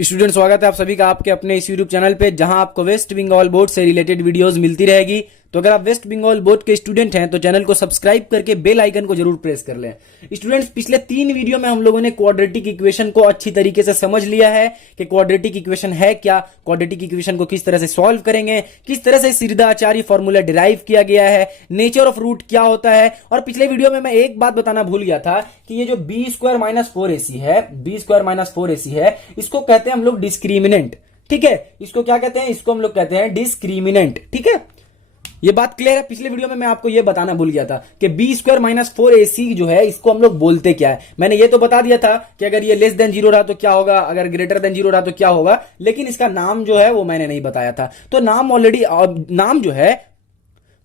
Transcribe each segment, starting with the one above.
Student, स्वागत है आप सभी का आपके अपने इस यूट्यूब चैनल पे, जहां आपको वेस्ट बंगाल बोर्ड से रिलेटेड वीडियोस मिलती रहेगी। तो अगर आप वेस्ट बंगाल बोर्ड के स्टूडेंट हैं तो चैनल को सब्सक्राइब करके बेल आइकन को जरूर प्रेस कर लें। स्टूडेंट्स, पिछले 3 वीडियो में हम लोगों ने क्वाड्रेटिक इक्वेशन को अच्छी तरीके से समझ लिया है कि क्वाड्रेटिक इक्वेशन है क्या, क्वाड्रेटिक इक्वेशन को किस तरह से सॉल्व करेंगे, किस तरह से सीधा-आचार्य फॉर्मूला डिराइव किया गया है, नेचर ऑफ रूट क्या होता है। और पिछले वीडियो में मैं एक बात बताना भूल गया था कि ये जो b² - 4ac है, b² - 4ac है, इसको कहते हैं हम लोग डिस्क्रिमिनेंट। ठीक है, इसको क्या कहते हैं? इसको हम लोग कहते हैं डिस्क्रिमिनेंट। ठीक है, ये बात क्लियर है। पिछले वीडियो में मैं आपको ये बताना भूल गया था कि b² - 4ac जो है, इसको हम लोग बोलते क्या है। मैंने ये तो बता दिया था कि अगर ये लेस देन 0 रहा तो क्या होगा, अगर ग्रेटर देन 0 रहा तो क्या होगा, लेकिन इसका नाम जो है वो मैंने नहीं बताया था। तो नाम ऑलरेडी नाम जो है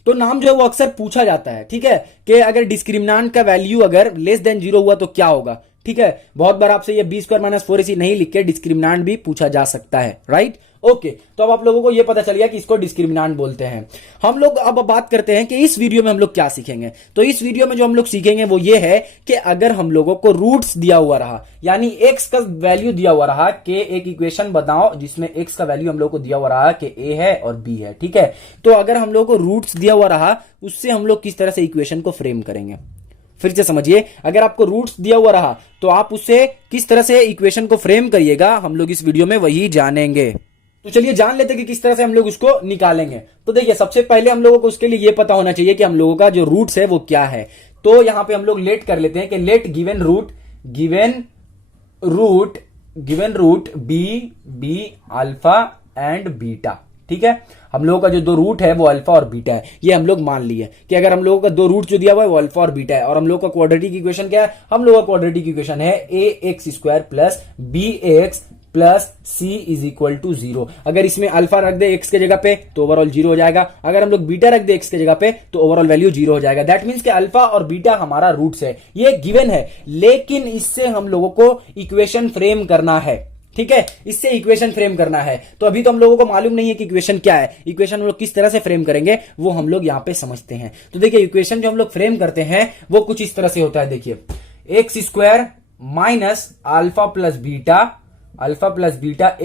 वो अक्सर पूछा जाता है। ठीक है, कि अगर डिस्क्रिमिनेंट का वैल्यू अगर लेस देन 0 हुआ तो क्या होगा। ठीक है, बहुत बार आपसे ये b² - 4ac नहीं लिख के डिस्क्रिमिनेंट भी पूछा जा सकता है। Right, okay. तो अब आप लोगों को ये पता चल गया कि इसको डिस्क्रिमिनेंट बोलते हैं। हम लोग अब बात करते हैं कि इस वीडियो में हम लोग क्या सीखेंगे। तो इस वीडियो में जो हम लोग सीखेंगे वो ये है कि अगर हम लोगों को रूट्स दिया हुआ रहा, यानी x का वैल्यू दिया हुआ रहा कि एक इक्वेशन बताओ जिसमें x का वैल्यू हम लोग को दिया हुआ रहा कि a है और b है। ठीक है, तो अगर हम लोग को रूट्स दिया हुआ रहा, उससे हम लोग किस तरह से इक्वेशन को फ्रेम करेंगे। फिर से समझिए, अगर आपको रूट्स दिया हुआ रहा तो आप उससे किस तरह से इक्वेशन को फ्रेम करिएगा, हम लोग इस वीडियो में वही जानेंगे। तो चलिए जान लेते हैं कि किस तरह से हम लोग उसको निकालेंगे। तो देखिए, सबसे पहले हम लोगों को उसके लिए यह पता होना चाहिए कि हम लोगों का जो रूट्स है वो क्या है। तो यहां पे हम लोग लेट कर लेते हैं कि let given root be alpha and beta. ठीक है, हम लोगों का जो 2 रूट है वो अल्फा और बीटा है, ये हम लोग मान लिए कि अगर हम लोगों का 2 रूट जो दिया हुआ है वो अल्फा और बीटा है। और हम लोग का क्वाड्रेटिक इक्वेशन क्या है? हम लोग का क्वाड्रेटिक इक्वेशन है ax² plus bx plus c is equal to 0। अगर इसमें अल्फा रख दे x के जगह पे तो ओवरऑल 0 हो जाएगा, अगर हम लोग बीटा रख दे x के जगह पे तो ओवरऑल वैल्यू 0 हो जाएगा। दैट मींस कि अल्फा और बीटा हमारा रूट्स है, ये गिवन है, लेकिन इससे हम लोगों को इक्वेशन फ्रेम करना है। ठीक है, इससे इक्वेशन फ्रेम करना है। तो अभी तो हम लोगों को मालूम नहीं है कि इक्वेशन क्या है, इक्वेशन हम लोग किस तरह से फ्रेम करेंगे वो हम लोग यहां पे समझते हैं। तो देखिए, इक्वेशन जो हम लोग फ्रेम करते हैं वो कुछ इस तरह से होता है। देखिए, x² minus alpha plus beta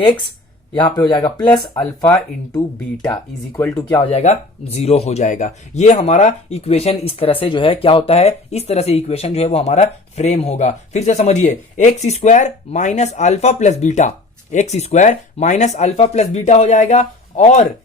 x यहां पे हो जाएगा plus alpha into beta is equal to क्या हो जाएगा? 0 हो जाएगा। ये हमारा इक्वेशन इस तरह से जो है क्या होता है, इस तरह से इक्वेशन जो है वो हमारा फ्रेम होगा। फिर से समझिए, x² minus alpha plus beta हो जाएगा, और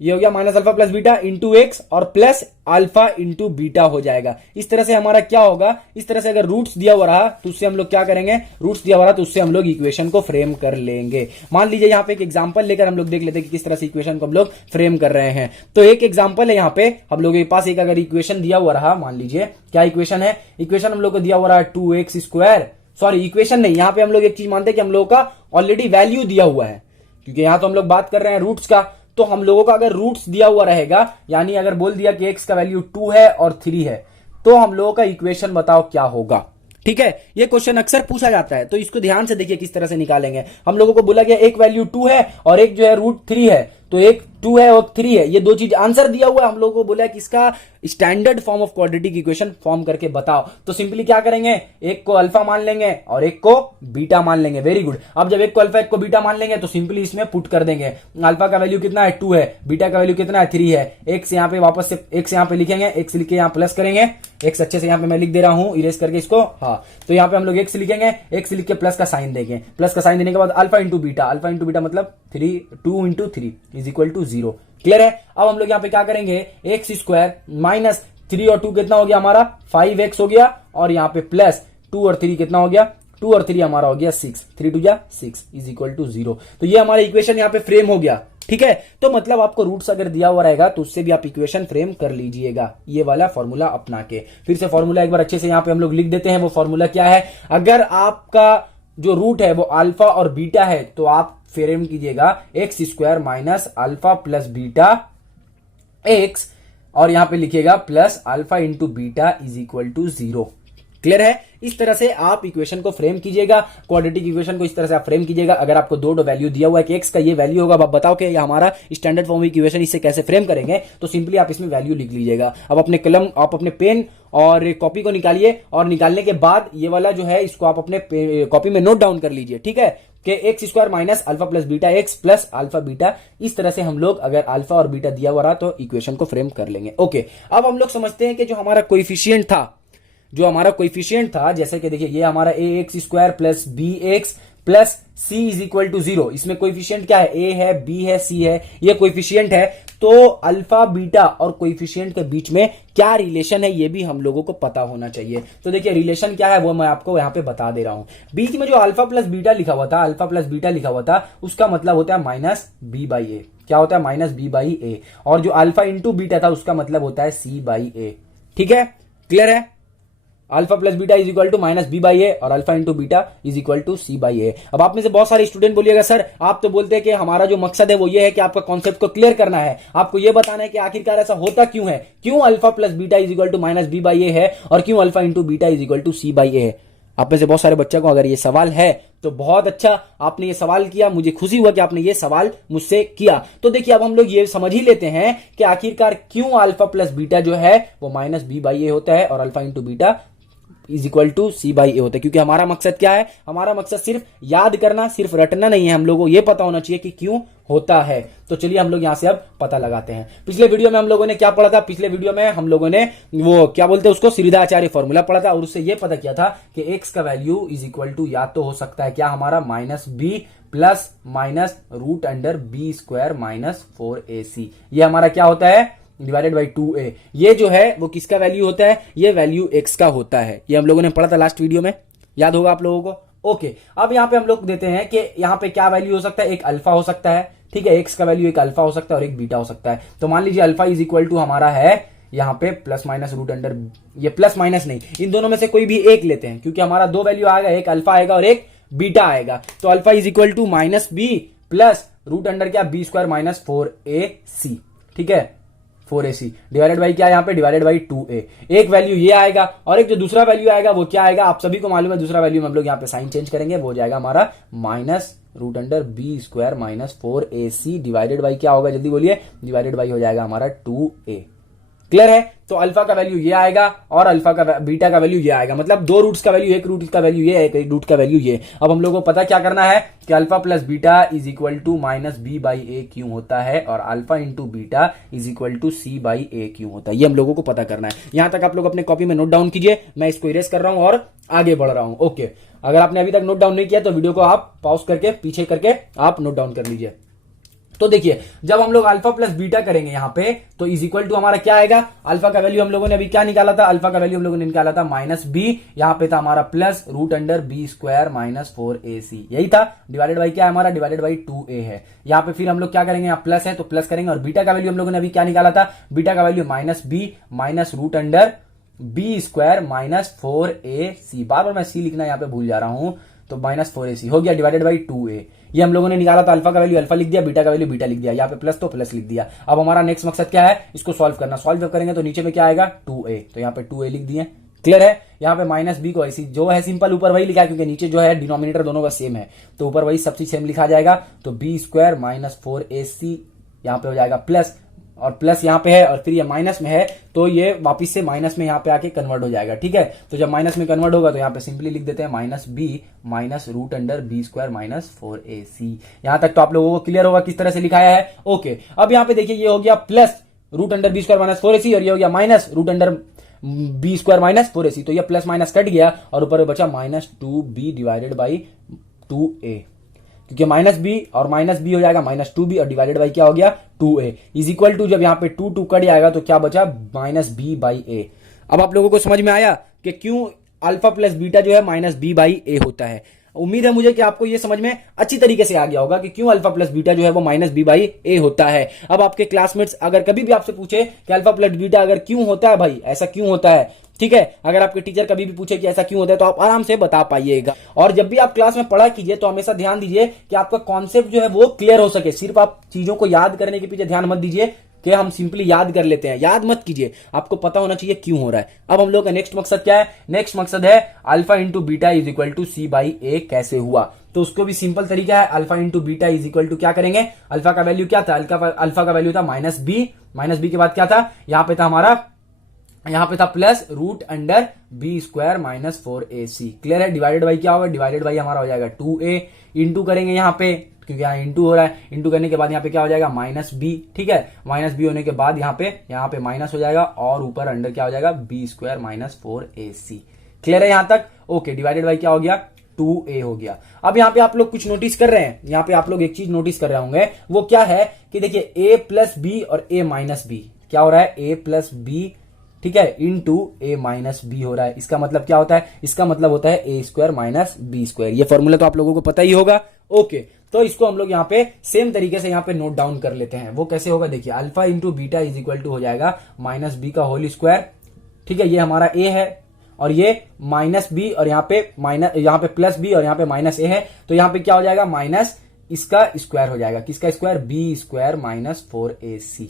ये हो गया minus alpha plus beta into x और प्लस अल्फा इंटू बीटा हो जाएगा। इस तरह से हमारा क्या होगा, इस तरह से अगर रूट्स दिया हुआ रहा तो उससे हम लोग क्या करेंगे, रूट्स दिया हुआ रहा तो उससे हम लोग इक्वेशन को फ्रेम कर लेंगे। मान लीजिए यहाँ पे एक एग्जांपल लेकर हम लोग देख लेते हैं कि किस तरह से इक्वेशन को हम लोग फ्रेम कर रहे हैं। तो एक एग्जांपल है, यहाँ पे हम लोग के पास एक अगर इक्वेशन दिया हुआ रहा, मान लीजिए क्या इक्वेशन है, इक्वेशन हम लोग को दिया हुआ रहा 2x², सॉरी इक्वेशन नहीं, यहाँ पे हम लोग एक चीज मानते हैं कि हम लोगों का ऑलरेडी वैल्यू दिया हुआ है, क्योंकि यहां तो हम लोग बात कर रहे हैं रूट्स का। तो हम लोगों का अगर रूट्स दिया हुआ रहेगा, यानी अगर बोल दिया कि x का वैल्यू 2 है और 3 है, तो हम लोगों का इक्वेशन बताओ क्या होगा। ठीक है, ये क्वेश्चन अक्सर पूछा जाता है, तो इसको ध्यान से देखिए किस तरह से निकालेंगे। हम लोगों को बोला गया एक वैल्यू 2 है और एक जो है √3 है, तो एक 2 है और 3 है, ये 2 चीज आंसर दिया हुआ है। हम लोगों को बोला कि इसका standard form of quadratic equation form करके बताओ। तो सिंपली क्या करेंगे, एक को अल्फा मान लेंगे और एक को बीटा मान लेंगे। Very good. अब जब एक को अल्फा एक को बीटा मान लेंगे तो सिंपली इसमें पुट कर देंगे। अल्फा का वैल्यू कितना है? 2 है। बीटा का वैल्यू कितना है? 3 है। एक्स यहाँ पे वापस से एक्स यहाँ पे लिखेंगे, एक्स लिख के यहाँ प्लस करेंगे, एक्स अच्छे से यहाँ पे मैं लिख दे रहा हूं इरेज करके इसको। हाँ, तो यहाँ पे हम लोग एक्स लिखेंगे, एक्स लिख के प्लस का साइन देंगे, प्लस का साइन देने के बाद अल्फा इंटू बीटा मतलब 2 into 3 is equal to 0। Clear है। अब हम लोग यहाँ पे क्या करेंगे, x² माइनस 3 और 2 कितना हो गया हमारा? 5x हो गया, और यहाँ पे प्लस 2 और 3 कितना हो गया? 2 और 3 हमारा हो गया 6, 3 2 जा 6 इज इक्वल टू 0। तो ये हमारा इक्वेशन यहाँ पे फ्रेम हो गया। ठीक है, तो मतलब आपको रूट्स अगर दिया हुआ रहेगा तो उससे भी आप इक्वेशन फ्रेम कर लीजिएगा, ये वाला फॉर्मूला अपना के। फिर से फॉर्मूला एक बार अच्छे से यहाँ पे हम लोग लिख देते हैं। वो फॉर्मूला क्या है, अगर आपका जो रूट है वो अल्फा और बीटा है तो आप फ्रेम कीजिएगा x² minus alpha plus beta x, और यहां पे लिखिएगा plus alpha into beta is equal to 0। Clear है? इस तरह से आप इक्वेशन को फ्रेम कीजिएगा, क्वाड्रेटिक इक्वेशन को इस तरह से आप फ्रेम कीजिएगा। अगर आपको दो वैल्यू दिया हुआ है कि एक्स का ये वैल्यू होगा, अब आप बताओ कि ये हमारा स्टैंडर्ड फॉर्म इक्वेशन, इसे कैसे फ्रेम करेंगे, तो सिंपली आप इसमें वैल्यू लिख लीजिएगा। अब अपने कलम, आप अपने पेन और कॉपी को निकालिए, और निकालने के बाद ये वाला जो है इसको आप अपने कॉपी में नोट डाउन कर लीजिए, ठीक है, कि x square minus alpha plus beta x plus alpha beta. इस तरह से हम लोग अगर अल्फा और बीटा दिया हुआ रहा तो इक्वेशन को फ्रेम कर लेंगे। ओके, अब हम लोग समझते हैं कि जो हमारा कोएफिशिएंट था, जैसे कि देखिए ये हमारा A X square plus B X plus C is equal to 0। इसमें कोएफिशिएंट क्या है? ए है, बी है, सी है, ये कोएफिशिएंट है। तो अल्फा बीटा और कोएफिशिएंट के बीच में क्या रिलेशन है ये भी हम लोगों को पता होना चाहिए। तो देखिए रिलेशन क्या है वो मैं आपको यहां पे बता दे रहा हूं। बीच में जो अल्फा प्लस बीटा लिखा हुआ था, उसका मतलब होता है माइनस बी बाई ए। क्या होता है? Minus B by A. और जो अल्फा इंटू बीटा था उसका मतलब होता है सी बाई ए। ठीक है, क्लियर है? Alpha plus beta is equal to minus B by A और alpha into beta is equal to C by A. अब आप में से बहुत सारे स्टूडेंट बोलिएगा सर आप तो बोलते हैं कि हमारा जो मकसद है वो ये है कि आपका कॉन्सेप्ट को क्लियर करना है, आपको ये बताना है कि आखिरकार ऐसा होता क्यों है, क्यों alpha plus beta is equal to minus B by A है और क्यों alpha into beta is equal to C by A है। आप में से बहुत सारे बच्चों को अगर ये सवाल है तो बहुत अच्छा, आपने ये सवाल किया, मुझे खुशी हुआ कि आपने ये सवाल मुझसे किया। तो देखिए अब हम लोग ये समझ ही लेते हैं कि आखिरकार क्यों अल्फा प्लस बीटा जो है वो माइनस बी बाई ए होता है और alpha into beta is equal to C by A होता है। क्योंकि हमारा मकसद क्या है? हमारा मकसद सिर्फ याद करना, सिर्फ रटना नहीं है, हम लोगों को ये पता होना चाहिए कि क्यों होता है। तो चलिए हम लोग यहां से अब पता लगाते हैं। पिछले वीडियो में हम लोगों ने क्या पढ़ा था? पिछले वीडियो में हम लोगों ने वो क्या बोलते हैं उसको, श्रीधाचार्य फॉर्मूला पढ़ा था और उससे ये पता किया था कि एक्स का वैल्यू इज इक्वल टू या तो हो सकता है क्या हमारा minus B plus minus root under B square minus 4ac। ये हमारा क्या होता है? Divided by 2a। ये जो है वो किसका वैल्यू होता है? ये वैल्यू x का होता है। ये हम लोगों ने पढ़ा था लास्ट वीडियो में, याद होगा आप लोगों को। ओके, अब यहां पे हम लोग देते हैं कि यहां पे क्या वैल्यू हो सकता है? एक अल्फा हो सकता है, ठीक है, x का वैल्यू एक अल्फा हो सकता है और एक बीटा हो सकता है। तो मान लीजिए अल्फा इज इक्वल टू हमारा है यहां पे प्लस माइनस रूट अंडर, ये प्लस माइनस नहीं, इन दोनों में से कोई भी एक लेते हैं क्योंकि हमारा दो वैल्यू आएगा, एक अल्फा आएगा और एक बीटा आएगा। तो alpha is equal to minus B plus root under क्या? बी स्क्वायर माइनस 4ac, ठीक है, 4ac डिवाइडेड बाई क्या? यहाँ पे डिवाइडेड बाई 2a। एक वैल्यू ये आएगा और एक जो दूसरा वैल्यू आएगा वो क्या आएगा? आप सभी को मालूम है, दूसरा वैल्यू में हम लोग यहाँ पे साइन चेंज करेंगे, वो हो जाएगा हमारा minus root under B square minus 4ac divided by क्या होगा? जल्दी बोलिए, डिवाइडेड बाई हो जाएगा हमारा 2a। क्लियर है? तो अल्फा का वैल्यू ये आएगा और अल्फा का बीटा का वैल्यू ये आएगा, मतलब दो रूट्स का वैल्यू, एक रूट का वैल्यू ये, एक रूट का वैल्यू ये। अब हम लोगों को पता क्या करना है कि alpha plus beta is equal to minus B by A क्यों होता है और alpha into beta is equal to C by A क्यों होता है, ये हम लोगों को पता करना है। यहां तक आप लोग अपने कॉपी में नोट डाउन कीजिए, मैं इसको इरेज कर रहा हूं और आगे बढ़ रहा हूं। ओके, अगर आपने अभी तक नोट डाउन नहीं किया तो वीडियो को आप पॉज करके पीछे करके आप नोट डाउन कर लीजिए। तो देखिए जब हम लोग अल्फा प्लस बीटा करेंगे यहां पे तो इज इक्वल टू हमारा क्या आएगा? अल्फा का वैल्यू हम लोगों ने अभी क्या निकाला था? अल्फा का वैल्यू हम लोगों ने निकाला था माइनस बी, यहां पे था हमारा plus root under B square minus 4ac, यही था, डिवाइडेड बाई क्या है हमारा? डिवाइडेड बाई 2a है। यहां पे फिर हम लोग क्या करेंगे? यहाँ प्लस है तो प्लस करेंगे और बीटा का वैल्यू हम लोगों ने अभी क्या निकाला था? बीटा का value minus B minus root under B square minus 4ac, बार बार मैं सी लिखना यहाँ पे भूल जा रहा हूं, तो माइनस 4ac हो गया डिवाइडेड बाई 2a। ये हम लोगों ने निकाला था, अल्फा का वैल्यू अल्फा लिख दिया, बीटा का वैल्यू बीटा लिख दिया, यहाँ पे प्लस तो प्लस लिख दिया। अब हमारा नेक्स्ट मकसद क्या है? इसको सॉल्व करना। सॉल्व जब करेंगे तो नीचे में क्या आएगा? 2a, तो यहाँ पे 2a लिख दिए। क्लियर है? यहाँ पे माइनस बी को ऐसी जो है सिंपल ऊपर वही लिखा है क्योंकि नीचे जो है डिनोमिनेटर दोनों का सेम है, तो ऊपर वही सब चीज सेम लिखा जाएगा। तो बी स्क्वायर माइनस 4ac यहाँ पे हो जाएगा प्लस, और प्लस यहाँ पे है और फिर ये माइनस में है तो ये वापिस से माइनस में यहाँ पे आके कन्वर्ट हो जाएगा। ठीक है, तो जब माइनस में कन्वर्ट होगा तो यहाँ पे सिंपली लिख देते हैं minus B minus root under B square minus 4ac। यहां तक तो आप लोगों को क्लियर होगा किस तरह से लिखाया है। ओके, अब यहाँ पे देखिए ये हो गया plus root under B square minus 4ac और ये हो गया minus root under B square minus 4ac, तो ये प्लस माइनस कट गया और ऊपर बचा minus 2b divided by 2a, क्योंकि माइनस बी और माइनस बी हो जाएगा माइनस 2b और डिवाइडेड बाई क्या हो गया? 2a इज इक्वल टू, जब यहाँ पे 2 कट जाएगा तो क्या बचा? Minus B by A. अब आप लोगों को समझ में आया कि क्यों अल्फा प्लस बीटा जो है माइनस बी बाई ए होता है। उम्मीद है मुझे कि आपको ये समझ में अच्छी तरीके से आ गया होगा कि क्यों अल्फा प्लस बीटा जो है वो माइनस बी बाई ए होता है। अब आपके क्लासमेट्स अगर कभी भी आपसे पूछे कि अल्फा प्लस बीटा अगर क्यों होता है, भाई ऐसा क्यों होता है, ठीक है, अगर आपके टीचर कभी भी पूछे कि ऐसा क्यों होता है तो आप आराम से बता पाइएगा। और जब भी आप क्लास में पढ़ा कीजिए तो हमेशा ध्यान दीजिए कि आपका कॉन्सेप्ट जो है वो क्लियर हो सके। सिर्फ आप चीजों को याद करने के पीछे ध्यान मत दीजिए, कि हम सिंपली याद कर लेते हैं। याद मत कीजिए, आपको पता होना चाहिए क्यों हो रहा है। अब हम लोग का नेक्स्ट मकसद क्या है? नेक्स्ट मकसद है alpha into beta is equal to C by A कैसे हुआ। तो उसको भी सिंपल तरीका है, alpha into beta is equal to क्या करेंगे, अल्फा का वैल्यू क्या था, अल्फा का वैल्यू था माइनस बी के बाद क्या था, यहां पे था हमारा, यहां पे था plus root under B square minus 4ac। Clear है? डिवाइडेड बाई क्या होगा, डिवाइडेड बाई हमारा हो जाएगा 2a, इंटू करेंगे यहां पे क्योंकि यहाँ इंटू हो रहा है, इंटू करने के बाद यहाँ पे क्या हो जाएगा माइनस बी। ठीक है, माइनस बी होने के बाद यहाँ पे माइनस हो जाएगा और ऊपर अंडर क्या हो जाएगा B square minus 4ac। Clear है यहां तक? ओके, डिवाइडेड बाई क्या हो गया 2a हो गया। अब यहाँ पे आप लोग कुछ नोटिस कर रहे हैं, यहाँ पे आप लोग एक चीज नोटिस कर रहे होंगे, वो क्या है कि देखिए a प्लस बी और a माइनस बी क्या हो रहा है, a प्लस बी, ठीक है, इंटू a माइनस बी हो रहा है। इसका मतलब क्या होता है, इसका मतलब होता है a square minus B square. ये फॉर्मूला तो आप लोगों को पता ही होगा। ओके, तो इसको हम लोग यहाँ पे सेम तरीके से यहाँ पे नोट डाउन कर लेते हैं। वो कैसे होगा, देखिए alpha into beta is equal to हो जाएगा माइनस बी का होल स्क्वायर। ठीक है, ये हमारा a है और ये माइनस बी और यहाँ पे प्लस बी और यहाँ पे माइनस ए है, तो यहाँ पे क्या हो जाएगा माइनस इसका स्क्वायर हो जाएगा, किसका square, B square minus 4ac।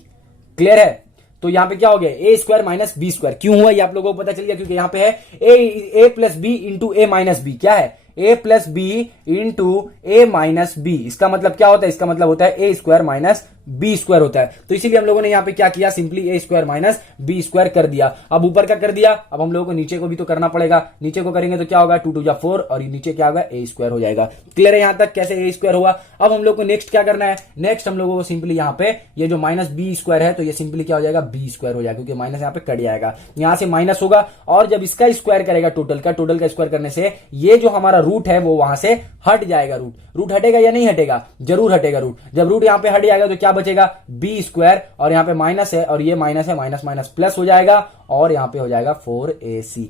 Clear है? तो यहाँ पे क्या हो गया A square minus B square. क्यों हुआ ये आप लोगों को पता चल गया, क्योंकि यहाँ पे है ए प्लस बी इंटू ए माइनस बी। क्या है, ए प्लस बी इंटू ए माइनस बी। इसका मतलब क्या होता है, इसका मतलब होता है ए स्क्वायर माइनस बी स्क्वायर होता है। तो इसीलिए हम लोगों ने यहाँ पे क्या किया, सिंपली ए स्क्वायर माइनस बी स्क्वायर कर दिया। अब ऊपर का कर दिया, अब हम लोगों को नीचे को भी तो करना पड़ेगा। नीचे को करेंगे तो क्या होगा 2 2 4 और नीचे क्या होगा ए स्क्वायर हो जाएगा। क्लियर है यहां तक कैसे ए स्क्वायर हुआ? अब हम लोग को नेक्स्ट क्या करना है, नेक्स्ट हम लोगों को सिंपली यहाँ पे ये जो माइनस बी स्क्वायर है तो ये सिंपली क्या हो जाएगा बी स्क्वायर हो जाएगा, क्योंकि माइनस यहाँ पे कट जाएगा, यहां से माइनस होगा और जब इसका स्क्वायर करेगा टोटल का स्क्वायर करने से ये जो हमारा रूट है वो वहां से हट जाएगा। रूट हटेगा या नहीं हटेगा, जरूर हटेगा रूट। जब रूट यहां पे हट जाएगा तो क्या बचेगा बी स्क्वायर और यहाँ पे माइनस है और ये माइनस है, माइनस माइनस प्लस हो जाएगा और यहाँ पे हो जाएगा 4ac।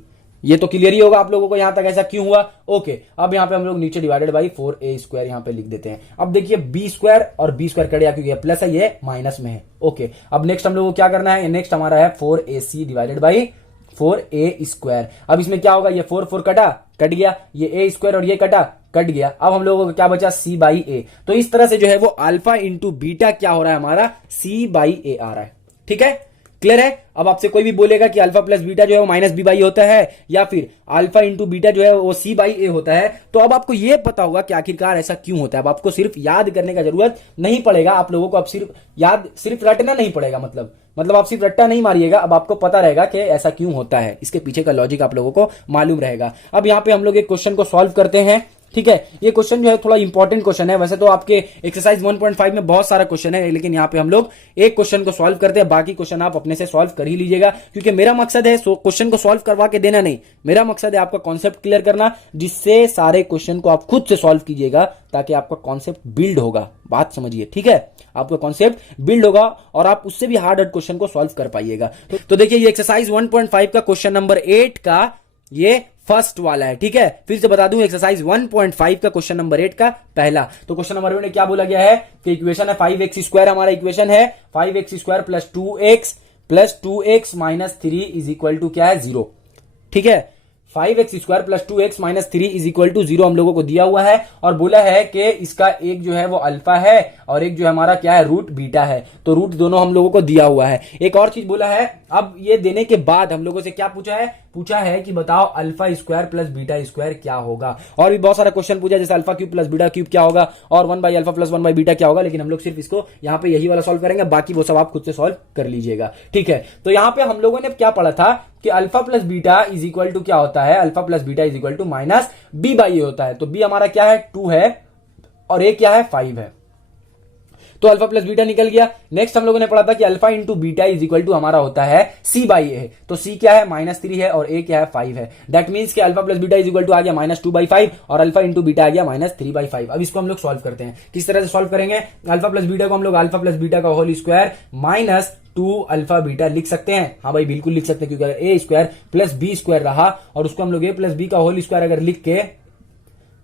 ये तो क्लियर ही होगा आप लोगों को यहां तक ऐसा क्यों हुआ। ओके, अब यहाँ पे हम लोग नीचे डिवाइडेड बाई 4a स्क्वायर यहाँ पे लिख देते हैं। अब देखिए बी स्क्वायर और बी स्क्वायर कट गया क्योंकि ये प्लस है ये माइनस में है। ओके, अब नेक्स्ट हम लोग को क्या करना है, नेक्स्ट हमारा है 4ac divided by 4a square. अब इसमें क्या होगा, ये 4 कट गया, ये a स्क्वायर और ये कट गया। अब हम लोगों को क्या बचा c बाई ए। तो इस तरह से जो है वो अल्फा इंटू बीटा क्या हो रहा है हमारा c बाई ए आ रहा है। ठीक है, क्लियर है? अब आपसे कोई भी बोलेगा कि अल्फा प्लस बीटा जो है वो माइनस बी बाई होता है या फिर अल्फा इंटू बीटा जो है वो सी बाई ए होता है, तो अब आपको ये पता होगा कि आखिरकार ऐसा क्यों होता है। अब आपको सिर्फ याद करने का जरूरत नहीं पड़ेगा, आप लोगों को अब सिर्फ रटना नहीं पड़ेगा, मतलब आप सिर्फ रट्टा नहीं मारिएगा, अब आपको पता रहेगा कि ऐसा क्यों होता है, इसके पीछे का लॉजिक आप लोगों को मालूम रहेगा। अब यहाँ पे हम लोग एक क्वेश्चन को सॉल्व करते हैं। ठीक है, ये क्वेश्चन जो है थोड़ा इंपॉर्टेंट क्वेश्चन है। वैसे तो आपके एक्सरसाइज 1.5 में बहुत सारा क्वेश्चन है, लेकिन यहाँ पे हम लोग एक क्वेश्चन को सॉल्व करते हैं, बाकी क्वेश्चन आप अपने से सॉल्व कर ही लीजिएगा, क्योंकि मेरा मकसद है क्वेश्चन को सॉल्व करवा के देना नहीं, मेरा मकसद है आपका कॉन्सेप्ट क्लियर करना, जिससे सारे क्वेश्चन को आप खुद से सॉल्व कीजिएगा ताकि आपका कॉन्सेप्ट बिल्ड होगा। बात समझिए, ठीक है, आपका कॉन्सेप्ट बिल्ड होगा और आप उससे भी हार्ड क्वेश्चन को सॉल्व कर पाइएगा। तो देखिए ये एक्सरसाइज 1.5 का क्वेश्चन नंबर 8 का ये फर्स्ट वाला है। ठीक है, फिर से बता दूं, एक्सरसाइज 1.5 का क्वेश्चन नंबर 8 का पहला। तो क्वेश्चन नंबर 8 में क्या बोला गया है कि इक्वेशन है 5x स्क्वायर, हमारा इक्वेशन है 5x square plus 2x minus 3 is equal to क्या है 0। ठीक है, 5x square plus 2x minus 3 is equal to 0 हम लोगों को दिया हुआ है और बोला है कि इसका एक जो है वो अल्फा है और एक जो हमारा क्या है रूट बीटा है। तो रूट दोनों हम लोगों को दिया हुआ है। एक और चीज बोला है, अब ये देने के बाद हम लोगों से क्या पूछा है कि बताओ alpha square plus beta square क्या होगा। और भी बहुत सारा क्वेश्चन पूछा, जैसे alpha cube plus beta cube क्या होगा और 1 by alpha plus 1 by beta क्या होगा, लेकिन हम लोग सिर्फ इसको यहाँ पे यही वाला सॉल्व करेंगे, बाकी वो सब आप खुद से सॉल्व कर लीजिएगा। ठीक है, तो यहाँ पे हम लोगों ने क्या पढ़ा था कि alpha plus beta is equal to क्या होता है, alpha plus beta is equal to minus B by A होता है। तो बी हमारा क्या है 2 है और ए क्या है 5 है, तो अल्फा प्लस बीटा निकल गया। नेक्स्ट हम लोगों ने पढ़ा था कि alpha into beta is equal to हमारा होता है सी बाई ए। तो सी क्या है -3 है और ए क्या है 5 है। दैट मीन्स कि alpha plus beta is equal to आ गया -2/5 और अल्फा इंटू बीटा आ गया -3/5। अब इसको हम लोग सॉल्व करते हैं। किस तरह से सॉल्व करेंगे, अल्फा प्लस बीटा को हम लोग अल्फा प्लस बीटा का whole square minus 2 alpha beta लिख सकते हैं। हाँ भाई बिल्कुल लिख सकते हैं, क्योंकि अगर ए स्क्वायर प्लस बी स्क्वायर रहा और उसको हम लोग ए प्लस बी का होल स्क्वायर अगर लिख के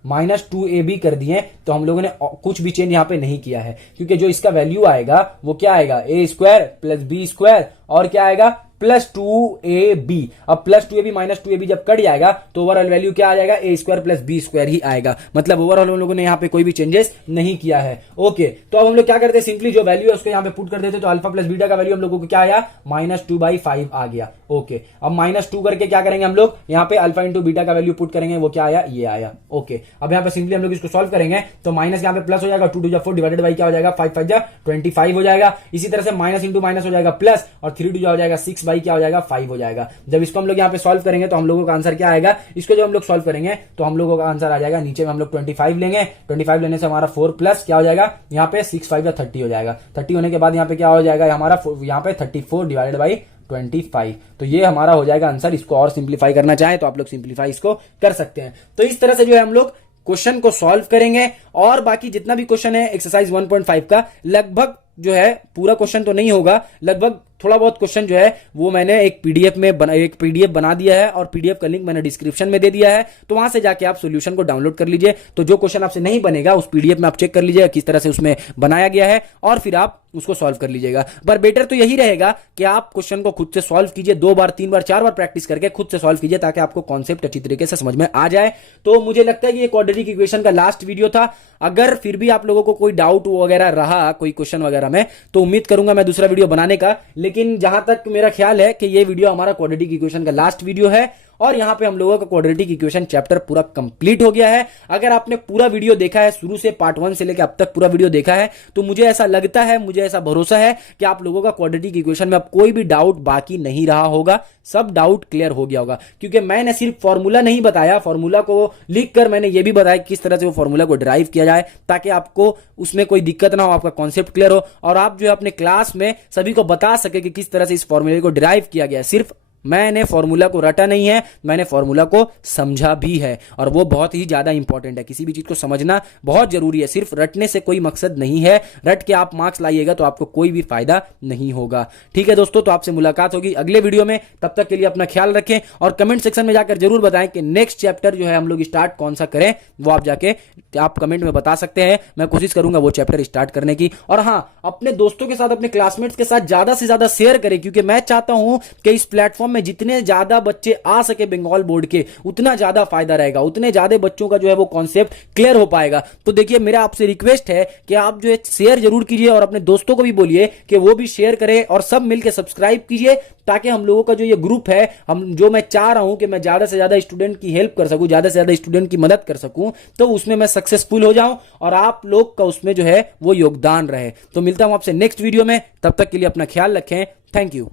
-2ab कर दिए तो हम लोगों ने कुछ भी चेंज यहां पे नहीं किया है, क्योंकि जो इसका वैल्यू आएगा वो क्या आएगा ए स्क्वायर प्लस बी स्क्वायर और क्या आएगा प्लस 2ab। अब प्लस 2ab माइनस 2ab जब कट जाएगा तो ओवरऑल वैल्यू क्या आ जाएगा, ए स्क्वायर प्लस बी स्क्वायर ही आएगा। मतलब ओवरऑल हम लोगों ने यहाँ पे कोई भी चेंजेस नहीं किया है। ओके, तो अब हम लोग क्या करते हैं, सिंपली जो वैल्यू है उसको यहाँ पे पुट कर देते। तो अल्फा प्लस बीटा का वैल्यू हम लोगों को क्या आया, -2/5 आ गया। ओके, अब -2 करके क्या करेंगे हम लोग, यहाँ पे अल्फा इंटू बीटा का वैल्यू पुट करेंगे, वो क्या आया, ये आया। ओके, अब यहाँ पे सिंपली हम लोग इसको सॉल्व करेंगे तो माइनस यहाँ पे प्लस हो जाएगा, 2 2 4 डिवाइडेड बाई क्या हो जाएगा, 5 5 25 हो जाएगा। इसी तरह से माइनस इंटू माइनस हो जाएगा प्लस, और 3 2 हो जाएगा 6 बाई क्या हो जाएगा, 5 हो जाएगा। जब इसको हम लोग यहाँ पे सॉल्व करेंगे तो हम लोगों का आंसर क्या आएगा, इसको जब हम लोग सॉल्व करेंगे तो हम लोगों का आंसर आ जाएगा, नीचे में हम लोग 25 लेंगे, 25 लेने से हमारा 4 प्लस क्या हो जाएगा, यहाँ पे 6 5 या 30 हो जाएगा। 30 होने के बाद यहाँ पे क्या हो जाएगा हमारा, यहाँ पे 34 डिवाइडेड बाई 25। तो ये हमारा हो जाएगा आंसर। इसको और सिंप्लीफाई करना चाहे तो आप लोग सिंप्लीफाई इसको कर सकते हैं। तो इस तरह से जो है हम लोग क्वेश्चन को सॉल्व करेंगे, और बाकी जितना भी क्वेश्चन है एक्सरसाइज 1.5 का लगभग जो है, पूरा क्वेश्चन तो नहीं होगा, लगभग थोड़ा बहुत क्वेश्चन जो है वो मैंने एक पीडीएफ बना दिया है, और पीडीएफ का लिंक मैंने डिस्क्रिप्शन में दे दिया है। तो वहां से जाके आप सॉल्यूशन को डाउनलोड कर लीजिए। तो जो क्वेश्चन आपसे नहीं बनेगा उस पीडीएफ में आप चेक कर लीजिएगा किस तरह से उसमें बनाया गया है, और फिर आप उसको सॉल्व कर लीजिएगा। पर बेटर तो यही रहेगा कि आप क्वेश्चन को खुद से सॉल्व कीजिए, 2 बार 3 बार 4 बार प्रैक्टिस करके खुद से सॉल्व कीजिए, ताकि आपको कॉन्सेप्ट अच्छी तरीके से समझ में आ जाए। तो मुझे लगता है कि ये क्वाड्रेटिक इक्वेशन का लास्ट वीडियो था। अगर फिर भी आप लोगों को कोई डाउट वगैरह रहा कोई क्वेश्चन वगैरह में, तो उम्मीद करूंगा मैं दूसरा वीडियो बनाने का। लेकिन जहां तक मेरा ख्याल है कि ये वीडियो हमारा क्वाड्रेटिक इक्वेशन का लास्ट वीडियो है, और यहां पे हम लोगों का क्वाड्रेटिक इक्वेशन चैप्टर पूरा कंप्लीट हो गया है। अगर आपने पूरा वीडियो देखा है, शुरू से पार्ट 1 से लेकर अब तक पूरा वीडियो देखा है, तो मुझे ऐसा लगता है, मुझे ऐसा भरोसा है कि आप लोगों का क्वाड्रेटिक इक्वेशन में अब कोई भी डाउट बाकी नहीं रहा होगा, सब डाउट क्लियर हो गया होगा। क्योंकि मैंने सिर्फ फॉर्मूला नहीं बताया, फॉर्मूला को लिखकर मैंने ये भी बताया किस तरह से वो फॉर्मूला को ड्राइव किया जाए, ताकि आपको उसमें कोई दिक्कत ना हो, आपका कॉन्सेप्ट क्लियर हो, और आप जो है अपने क्लास में सभी को बता सके कि किस तरह से इस फॉर्मूले को ड्राइव किया गया है। सिर्फ मैंने फॉर्मूला को रटा नहीं है, मैंने फॉर्मूला को समझा भी है, और वो बहुत ही ज्यादा इंपॉर्टेंट है। किसी भी चीज को समझना बहुत जरूरी है, सिर्फ रटने से कोई मकसद नहीं है। रट के आप मार्क्स लाइएगा तो आपको कोई भी फायदा नहीं होगा। ठीक है दोस्तों, तो आपसे मुलाकात होगी अगले वीडियो में। तब तक के लिए अपना ख्याल रखें, और कमेंट सेक्शन में जाकर जरूर बताएं कि नेक्स्ट चैप्टर जो है हम लोग स्टार्ट कौन सा करें। वो आप जाके आप कमेंट में बता सकते हैं, मैं कोशिश करूंगा वो चैप्टर स्टार्ट करने की। और हाँ, अपने दोस्तों के साथ, अपने क्लासमेट्स के साथ ज्यादा से ज्यादा शेयर करें, क्योंकि मैं चाहता हूं कि इस प्लेटफॉर्म में जितने ज्यादा बच्चे आ सके बंगाल बोर्ड के, उतना ज्यादा फायदा रहेगा, उतने ज्यादा बच्चों का जो है वो कॉन्सेप्ट क्लियर हो पाएगा। तो देखिए, मेरा आपसे रिक्वेस्ट है कि आप जो है शेयर जरूर कीजिए, और अपने दोस्तों को भी बोलिए कि वो भी शेयर करें, और सब मिलकर सब्सक्राइब कीजिए, ताकि हम लोगों का जो ये ग्रुप है, मैं चाह रहा हूं कि मैं ज्यादा से ज्यादा स्टूडेंट की हेल्प कर सकूं, ज्यादा से ज्यादा स्टूडेंट की मदद कर सकूं, तो उसमें मैं सक्सेसफुल हो जाऊं, और आप लोग का उसमें जो है वो योगदान रहे। तो मिलता हूं आपसे नेक्स्ट वीडियो में, तब तक के लिए अपना ख्याल रखें। Thank you.